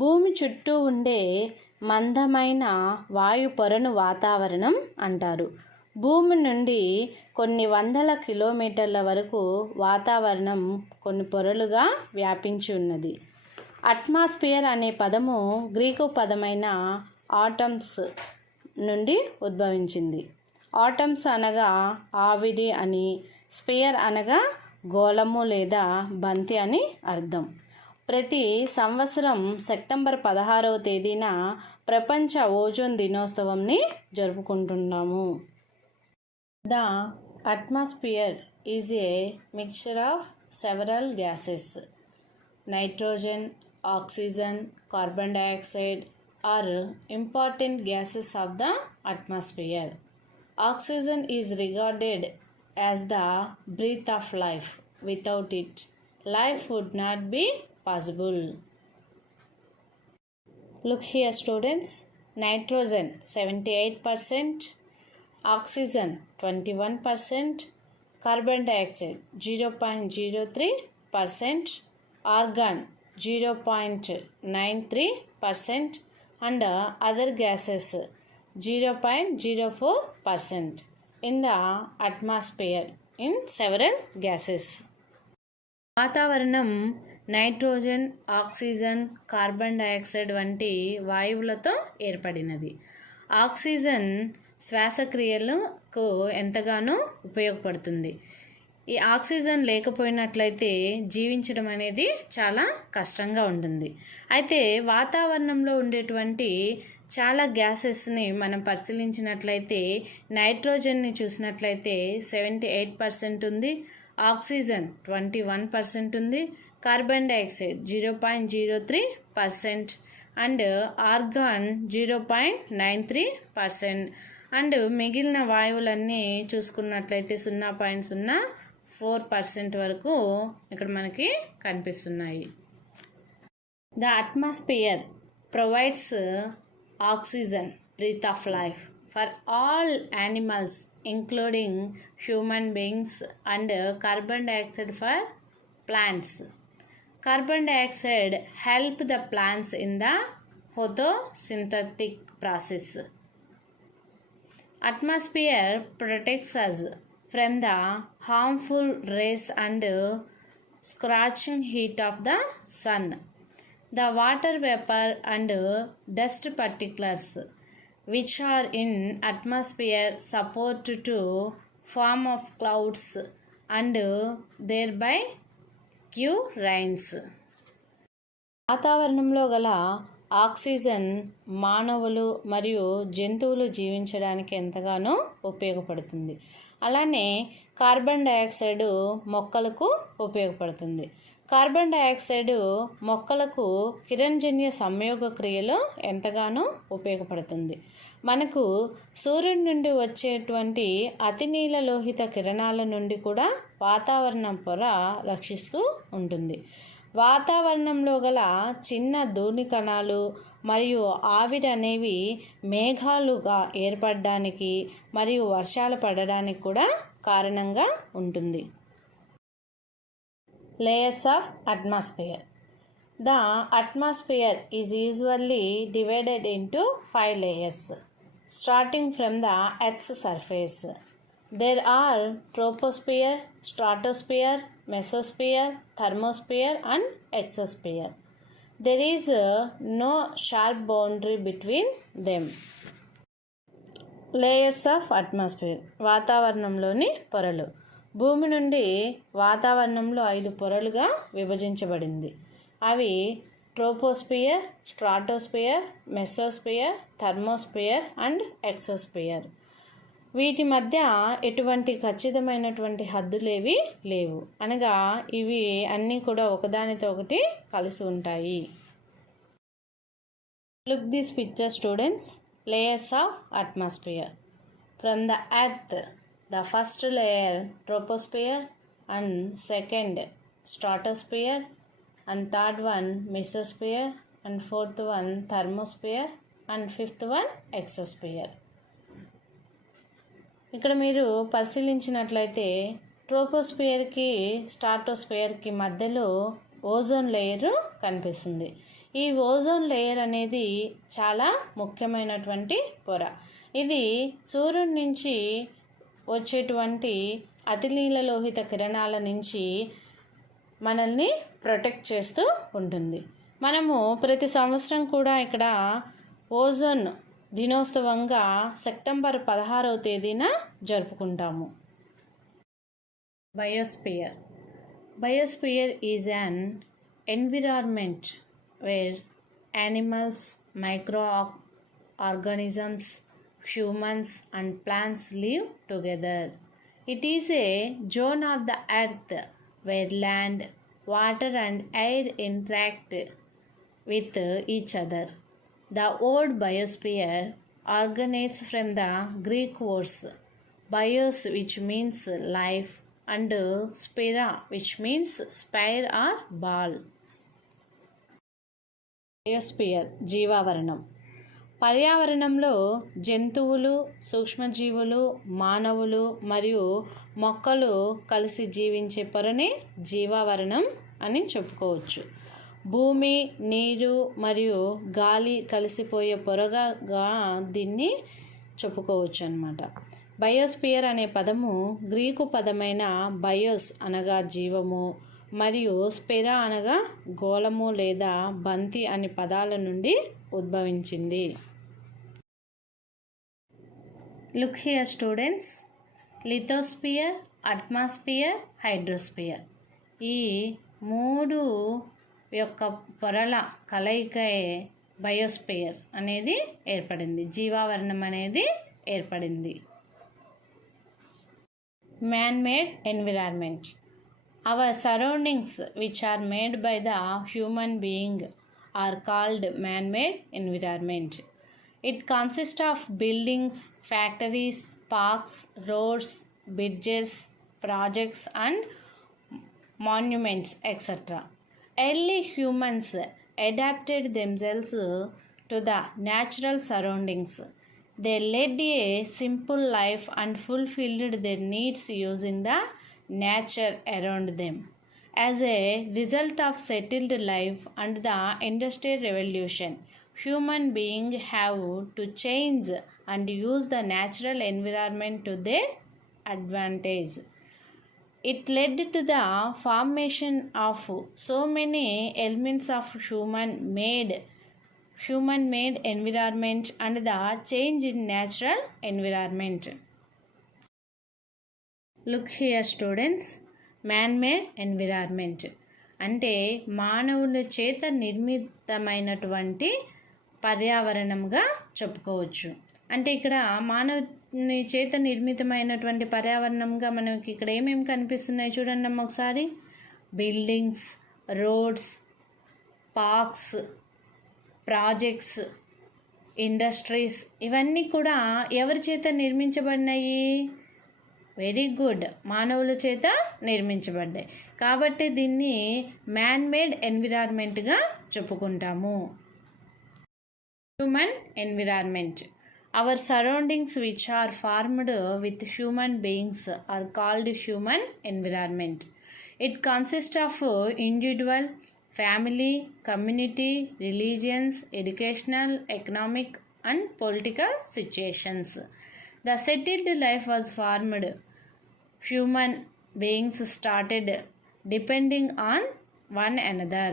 భూమి చుట్టూ ఉండే మందమైన వాయు పొరను వాతావరణం అంటారు. భూమి నుండి కొన్ని వందల కిలోమీటర్ల వరకు వాతావరణం కొన్ని పొరలుగా వ్యాపించి ఉన్నది. అట్మాస్ఫియర్ అనే పదము గ్రీకు పదమైన ఆటమ్స్ నుండి ఉద్భవించింది. ఆటమ్స్ అనగా ఆవిరి అని, స్పియర్ అనగా గోళము లేదా బంతి అని అర్థం. ప్రతి సంవత్సరం సెప్టెంబర్ 16వ తేదీన ప్రపంచ ఓజోన్ దినోత్సవంని జరుపుకుంటున్నాము. The atmosphere is a mixture of several gases. Nitrogen, oxygen, carbon dioxide are important gases of the atmosphere. Oxygen is regarded as the breath of life. Without it, life would not be possible. Look here students, nitrogen 78%, oxygen 21%, carbon dioxide 0.03%, argon 0.93% and other gases 0.04% in the atmosphere in several gases. వాతావరణం nitrogen, oxygen, carbon dioxide వంటి వాయువులతో ఏర్పడినది. Oxygen శ్వాసక్రియలకు ఎంతగానో ఉపయోగపడుతుంది. ఈ oxygen లేకపోయినట్లయితే జీవించడం అనేది చాలా కష్టంగా ఉంటుంది. అయితే వాతావరణంలో ఉండేటువంటి చాలా గ్యాసెస్ని మనం పరిశీలించినట్లయితే నైట్రోజన్ని చూసినట్లయితే 78% ఉంది, ఆక్సిజన్ 21% ఉంది, carbon dioxide 0.03% and organ 0.93% and మిగిలిన వాయువులన్నీ చూసుకున్నట్లయితే 0.04% వరకు ఇక్కడ మనకి కనిపిస్తున్నాయి. The atmosphere provides oxygen, breath of life, for all animals including human beings and carbon dioxide for plants. Carbon dioxide help the plants in the photosynthetic process. Atmosphere protects us from the harmful rays and scorching heat of the sun. The water vapor and dust particles which are in atmosphere support to form of clouds and thereby give rains. వాతావరణంలో గల oxygen మానవులు మరియు జంతువులు జీవించడానికి ఎంతగానో ఉపయోగపడుతుంది. అలానే carbon dioxide మొక్కలకు ఉపయోగపడుతుంది. కార్బన్ డయాక్సైడ్ మొక్కలకు కిరణజన్య సంయోగ క్రియలో ఎంతగానో ఉపయోగపడుతుంది. మనకు సూర్యుడి నుండి వచ్చేటువంటి అతినీలలోహిత కిరణాల నుండి కూడా వాతావరణం పొర రక్షిస్తూ ఉంటుంది. వాతావరణంలో గల చిన్న ధూళి కణాలు మరియు ఆవిరి అనేవి మేఘాలుగా ఏర్పడడానికి మరియు వర్షాలు పడడానికి కూడా కారణంగా ఉంటుంది. Layers of atmosphere. The atmosphere is usually divided into 5 layers, starting from the Earth's surface. There are troposphere, stratosphere, mesosphere, thermosphere and exosphere. There is no sharp boundary between them. Layers of atmosphere. వాతావరణంలోని పొరలు. భూమి నుండి వాతావరణంలో 5 పొరలుగా విభజించబడింది. అవి troposphere, stratosphere, mesosphere, thermosphere and exosphere. వీటి మధ్య ఎటువంటి ఖచ్చితమైనటువంటి హద్దులేవి లేవు. అనగా ఇవి అన్నీ కూడా ఒకదానితో ఒకటి కలిసి ఉంటాయి. Look this picture students. Layers of atmosphere. From the earth, the first layer troposphere and second stratosphere and third one mesosphere and fourth one thermosphere and fifth one exosphere. ఇక్కడ మీరు పరిశీలించినట్లయితే ట్రోపోస్పియర్కి స్ట్రాటోస్పియర్కి మధ్యలో ఓజోన్ లేయర్ కనిపిస్తుంది. ఈ ozone layer అనేది చాలా ముఖ్యమైనటువంటి పొర. ఇది సూర్యుడి నుంచి వచ్చేటువంటి అతినీలలోహిత కిరణాల నుంచి మనల్ని ప్రొటెక్ట్ చేస్తూ ఉంటుంది. మనము ప్రతి సంవత్సరం కూడా ఇక్కడ ఓజోన్ దినోత్సవంగా సెప్టెంబర్ 16వ తేదీన జరుపుకుంటాము. Biosphere. Biosphere is an environment where animals, micro organisms, humans and plants live together. It is a zone of the earth where land, water and air interact with each other. The word biosphere originates from the Greek words bios, which means life, and spira, which means spire or ball. Biosphere, జీవావరణం. పర్యావరణంలో జంతువులు, సూక్ష్మజీవులు, మానవులు మరియు మొక్కలు కలిసి జీవించే పొరనే జీవావరణం అని చెప్పుకోవచ్చు. భూమి, నీరు మరియు గాలి కలిసిపోయే పొరగా దీన్ని చెప్పుకోవచ్చు అన్నమాట. బయోస్పియర్ అనే పదము గ్రీకు పదమైన బయోస్ అనగా జీవము మరియు స్పెరా అనగా గోళము లేదా బంతి అనే పదాల నుండి ఉద్భవించింది. Look here students, lithosphere, atmosphere, hydrosphere ఈ 3 యొక్క పొరల కలయికే బయోస్పియర్ అనేది ఏర్పడింది, జీవావరణం అనేది ఏర్పడింది. Man-made environment. Our surroundings which are made by the human being are called man-made environment. It consists of buildings, factories, parks, roads, bridges, projects and monuments, etc. Early humans adapted themselves to the natural surroundings. They led a simple life and fulfilled their needs using the nature around them. As a result of settled life and the Industrial Revolution, human beings have to change and use the natural environment to their advantage. It led to the formation of so many elements of human-made environment and the change in natural environment. Look here students, man-made environment అంటే మానవుల చేత నిర్మితమైనటువంటి పర్యావరణంగా చెప్పుకోవచ్చు. అంటే ఇక్కడ మానవుని చేత నిర్మితమైనటువంటి పర్యావరణంగా మనకి ఇక్కడ ఏమేమి కనిపిస్తున్నాయి చూడండి అమ్మ ఒకసారి. Buildings, roads, parks, projects, industries ఇవన్నీ కూడా ఎవరి చేత నిర్మించబడినాయి? వెరీ గుడ్, మానవుల చేత నిర్మించబడ్డాయి. కాబట్టి దీన్ని మ్యాన్ మేడ్ ఎన్విరాన్మెంట్గా చెప్పుకుంటాము. Human environment. Our surroundings which are formed with human beings are called human environment. It consist of individual, family, community, religions, educational, economic and political situations. The settled life was formed. Human beings started depending on one another.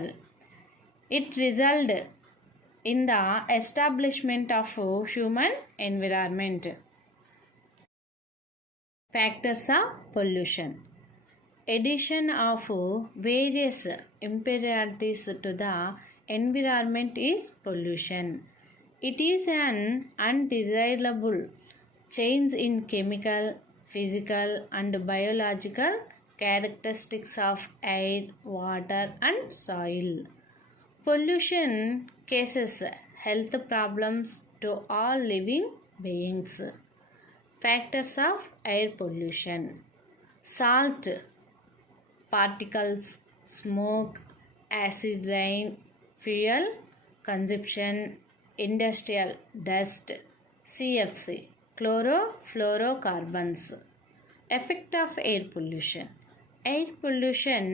It resulted in the establishment of human environment. Factors of pollution. Addition of various impurities to the environment is pollution. It is an undesirable change in chemical, physical and biological characteristics of air, water and soil. Pollution causes health problems to all living beings. Factors of air pollution. Salt particles, smoke, acid rain, fuel consumption, industrial dust, CFC, chlorofluorocarbons. Effect of air pollution. Air pollution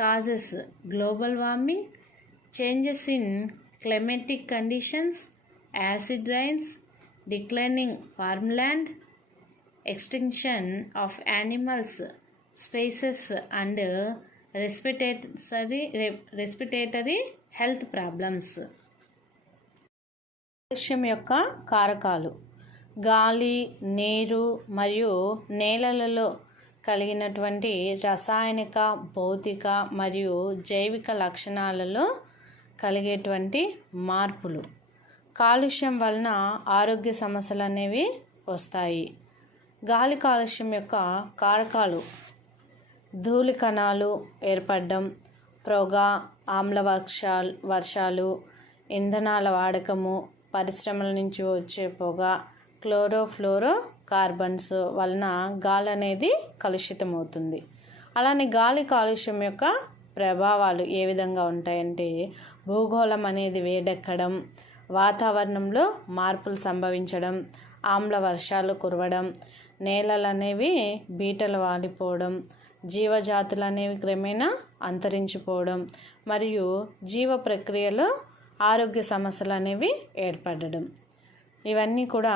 causes global warming, changes in climatic conditions, acid rains, declining farmland, extinction of animals, species and respiratory health problems. కాలుష్యం యొక్క కారకాలు. గాలి, నీరు మరియు నేలలలో కలిగినటువంటి రసాయనిక, భౌతిక మరియు జైవిక లక్షణాలలో కలిగేటువంటి మార్పులు. కాలుష్యం వలన ఆరోగ్య సమస్యలు అనేవి వస్తాయి. గాలి కాలుష్యం యొక్క కారకాలు: ధూళి కణాలు ఏర్పడడం, పొగ, ఆమ్ల వర్షాలు, ఇంధనాల వాడకము, పరిశ్రమల నుంచి వచ్చే పొగ, క్లోరోఫ్లోరో కార్బన్స్ వలన గాలి అనేది కలుషితమవుతుంది. అలానే గాలి కాలుష్యం యొక్క ప్రభావాలు ఏ విధంగా ఉంటాయంటే, భూగోళం అనేది వేడెక్కడం, వాతావరణంలో మార్పులు సంభవించడం, ఆమ్ల వర్షాలు కురవడం, నేలలు అనేవి బీటలు వాలిపోవడం, జీవజాతులు అనేవి క్రమేణా అంతరించిపోవడం మరియు జీవ ప్రక్రియలో ఆరోగ్య సమస్యలు అనేవి ఏర్పడడం, ఇవన్నీ కూడా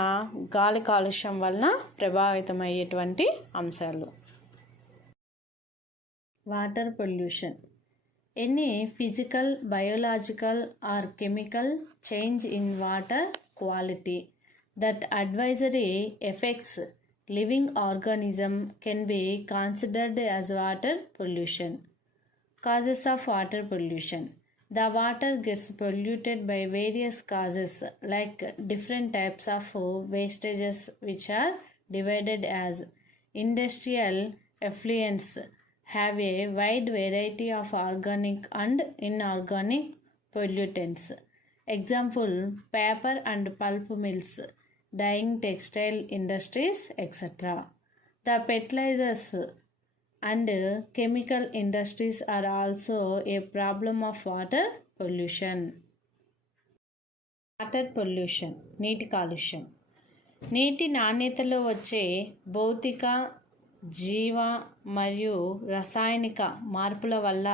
గాలి కాలుష్యం వలన ప్రభావితమయ్యేటువంటి అంశాలు. Water pollution. Any physical, biological are chemical change in water quality that advisory affects living organism can be considered as water pollution. Causes of water pollution. The water gets polluted by various causes like different types of wastages which are divided as industrial effluents have a wide variety of organic and inorganic pollutants. Example, paper and pulp mills, dyeing textile industries, etc. The fertilizers and chemical industries are also a problem of water pollution. Water pollution. నీటి కాలుష్యం. నీటి నాణ్యతలో వచ్చే భౌతిక, జీవ మరియు రసాయనిక మార్పుల వల్ల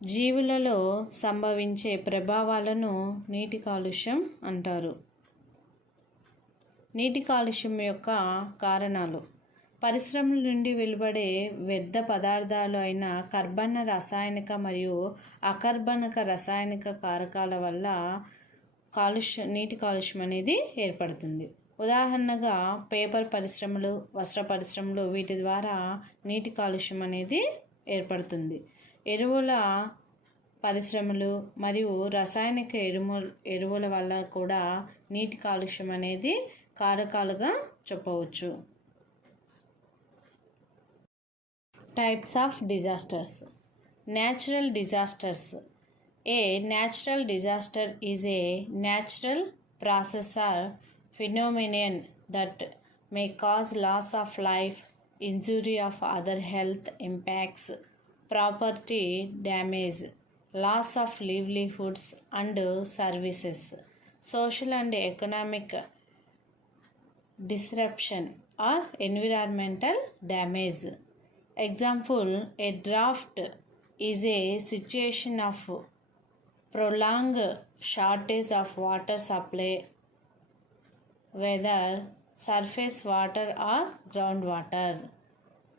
జీవులలో సంభవించే ప్రభావాలను నీటి కాలుష్యం అంటారు. నీటి కాలుష్యం యొక్క కారణాలు. పరిశ్రమల నుండి వెలువడే వ్యర్థ పదార్థాలు అయిన కర్బన రాసాయనిక మరియు అకర్బనక రాసాయనిక కారకాల వల్ల నీటి కాలుష్యం అనేది ఏర్పడుతుంది. ఉదాహరణగా పేపర్ పరిశ్రమలు, వస్త్ర పరిశ్రమలు, వీటి ద్వారా నీటి కాలుష్యం అనేది ఏర్పడుతుంది. ఎరువుల పరిశ్రమలు మరియు రసాయనిక ఎరువుల వల్ల కూడా నీటి కాలుష్యం అనేది కారకాలుగా చెప్పవచ్చు. Types of disasters. Natural disasters. A natural disaster is a natural process or phenomenon that may cause loss of life, injury of other health impacts, property damage, loss of livelihoods and services, social and economic disruption or environmental damage. Example, a drought is a situation of prolonged shortage of water supply, whether surface water or groundwater.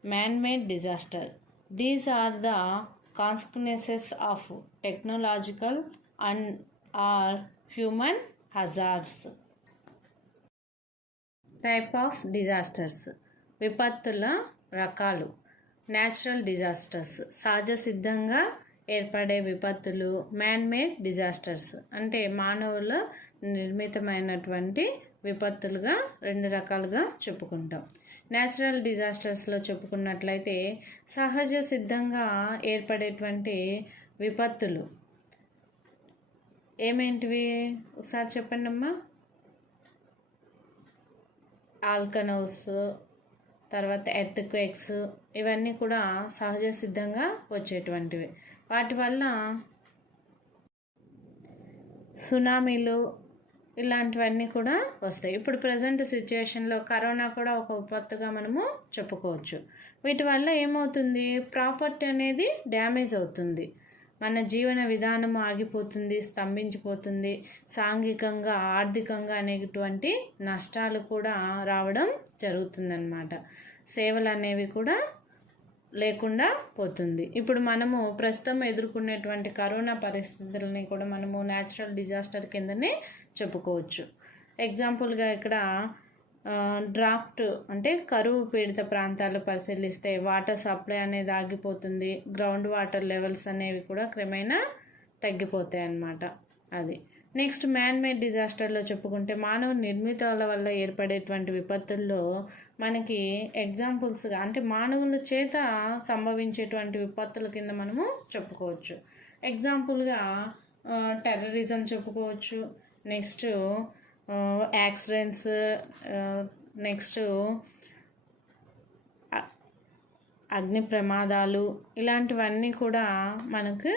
Man-made disaster. These are the consequences of technological and or human hazards. Type of disasters. విపత్తుల రకాలు. Natural disasters, సహజ సిద్ధంగా ఏర్పడే విపత్తులు. Man made disasters అంటే మానవుల నిర్మితమైనటువంటి విపత్తులుగా రెండు రకాలుగా చెప్పుకుంటాం. న్యాచురల్ డిజాస్టర్స్లో చెప్పుకున్నట్లయితే సహజ సిద్ధంగా ఏర్పడేటువంటి విపత్తులు ఏమేంటివి ఒకసారి చెప్పండి అమ్మా. ఆల్కనోస్, తర్వాత ఎర్త్క్వేక్స్, ఇవన్నీ కూడా సహజ సిద్ధంగా వచ్చేటువంటివి. వాటి వల్ల సునామీలు ఇలాంటివన్నీ కూడా వస్తాయి. ఇప్పుడు ప్రజెంట్ సిచ్యుయేషన్లో కరోనా కూడా ఒక విపత్తుగా మనము చెప్పుకోవచ్చు. వీటి వల్ల ఏమవుతుంది, ప్రాపర్టీ అనేది డ్యామేజ్ అవుతుంది, మన జీవన విధానం ఆగిపోతుంది, స్తంభించిపోతుంది, సాంఘికంగా, ఆర్థికంగా అనేటువంటి నష్టాలు కూడా రావడం జరుగుతుందన్నమాట. సేవలు అనేవి కూడా లేకుండా పోతుంది. ఇప్పుడు మనము ప్రస్తుతం ఎదుర్కొనేటువంటి కరోనా పరిస్థితులని కూడా మనము న్యాచురల్ డిజాస్టర్ కిందనే చెప్పుకోవచ్చు. ఎగ్జాంపుల్గా ఇక్కడ డ్రాఫ్ట్ అంటే కరువు పీడిత ప్రాంతాలు పరిశీలిస్తే వాటర్ సప్లై అనేది ఆగిపోతుంది, గ్రౌండ్ వాటర్ లెవెల్స్ అనేవి కూడా క్రమేణా తగ్గిపోతాయి అన్నమాట. అది నెక్స్ట్ మ్యాన్ మేడ్ డిజాస్టర్లో చెప్పుకుంటే మానవ నిర్మితాల వల్ల ఏర్పడేటువంటి విపత్తుల్లో మనకి ఎగ్జాంపుల్స్గా అంటే మానవుల చేత సంభవించేటువంటి విపత్తుల కింద మనము చెప్పుకోవచ్చు. ఎగ్జాంపుల్గా టెర్రరిజం చెప్పుకోవచ్చు, నెక్స్ట్ యాక్సిడెంట్స్, నెక్స్ట్ అగ్ని ప్రమాదాలు, ఇలాంటివన్నీ కూడా మనకు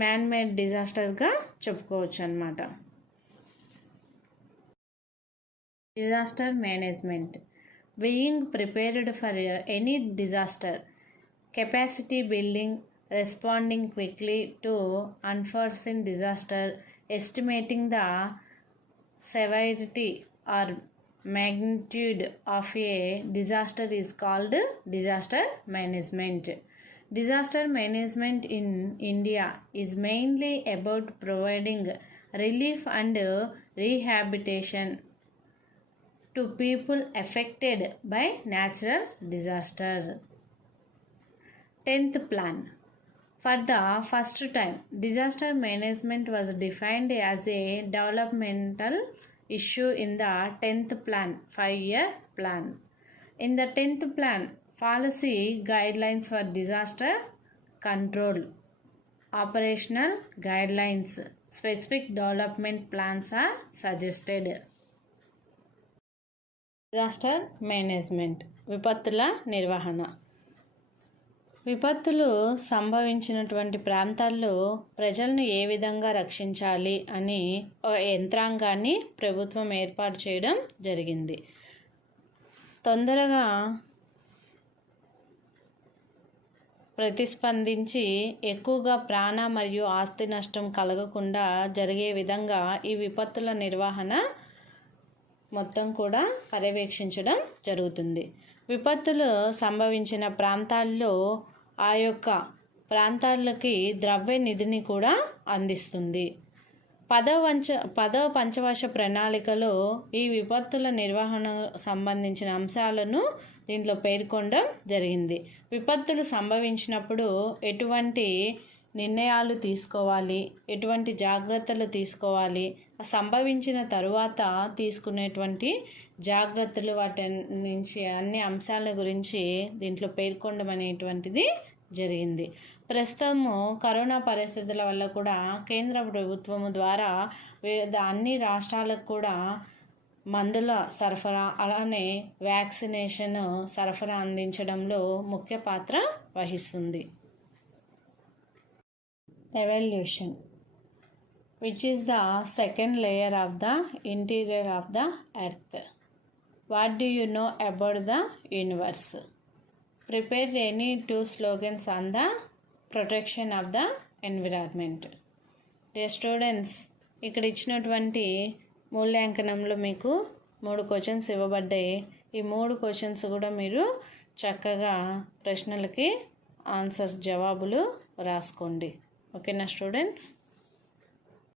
మ్యాన్ మేడ్ డిజాస్టర్గా చెప్పుకోవచ్చు అన్నమాట. Disaster management. being prepared for any disaster, capacity building, responding quickly to unforeseen disaster, estimating the severity or magnitude of a disaster is called disaster management. Disaster management in India is mainly about providing relief and rehabilitation to people affected by natural disaster. 10th plan. For the first time, disaster management was defined as a developmental issue in the 10th plan, 5-year plan. In the 10th plan, policy guidelines for disaster control, operational guidelines, specific development plans are suggested. Disaster management, విపత్తుల నిర్వహణ. విపత్తులు సంభవించినటువంటి ప్రాంతాల్లో ప్రజలను ఏ విధంగా రక్షించాలి అని ఒక యంత్రాంగాన్ని ప్రభుత్వం ఏర్పాటు చేయడం జరిగింది. తొందరగా ప్రతిస్పందించి ఎక్కువగా ప్రాణ మరియు ఆస్తి నష్టం కలగకుండా జరిగే విధంగా ఈ విపత్తుల నిర్వహణ మొత్తం కూడా పర్యవేక్షించడం జరుగుతుంది. విపత్తులు సంభవించిన ప్రాంతాల్లో ఆ యొక్క ప్రాంతాలకి ద్రవ్య నిధిని కూడా అందిస్తుంది. పదవ పంచవర్ష ప్రణాళికలో ఈ విపత్తుల నిర్వహణ సంబంధించిన అంశాలను దీంట్లో పేర్కొనడం జరిగింది. విపత్తులు సంభవించినప్పుడు ఎటువంటి నిర్ణయాలు తీసుకోవాలి, ఎటువంటి జాగ్రత్తలు తీసుకోవాలి, సంభవించిన తరువాత తీసుకునేటువంటి జాగ్రత్తలు, వాటి నుంచి అన్ని అంశాల గురించి దీంట్లో పేర్కొనడం అనేటువంటిది జరిగింది. ప్రస్తుతము కరోనా పరిస్థితుల వల్ల కూడా కేంద్ర ప్రభుత్వము ద్వారా అన్ని రాష్ట్రాలకు కూడా మందుల సరఫరా అలానే వ్యాక్సినేషన్ సరఫరా అందించడంలో ముఖ్య పాత్ర వహిస్తుంది. Evolution, which is the second layer of the interior of the earth. What do you know about the universe? Prepare any 2 slogans on the protection of the environment. Dear students, ఇక్కడ ఇచ్చినటువంటి మూల్యాంకనంలో మీకు 3 questions ఇవ్వబడ్డాయి. ఈ 3 questions కూడా మీరు చక్కగా ప్రశ్నలకి answers జవాబులు రాసుకోండి. ఓకేనా స్టూడెంట్స్?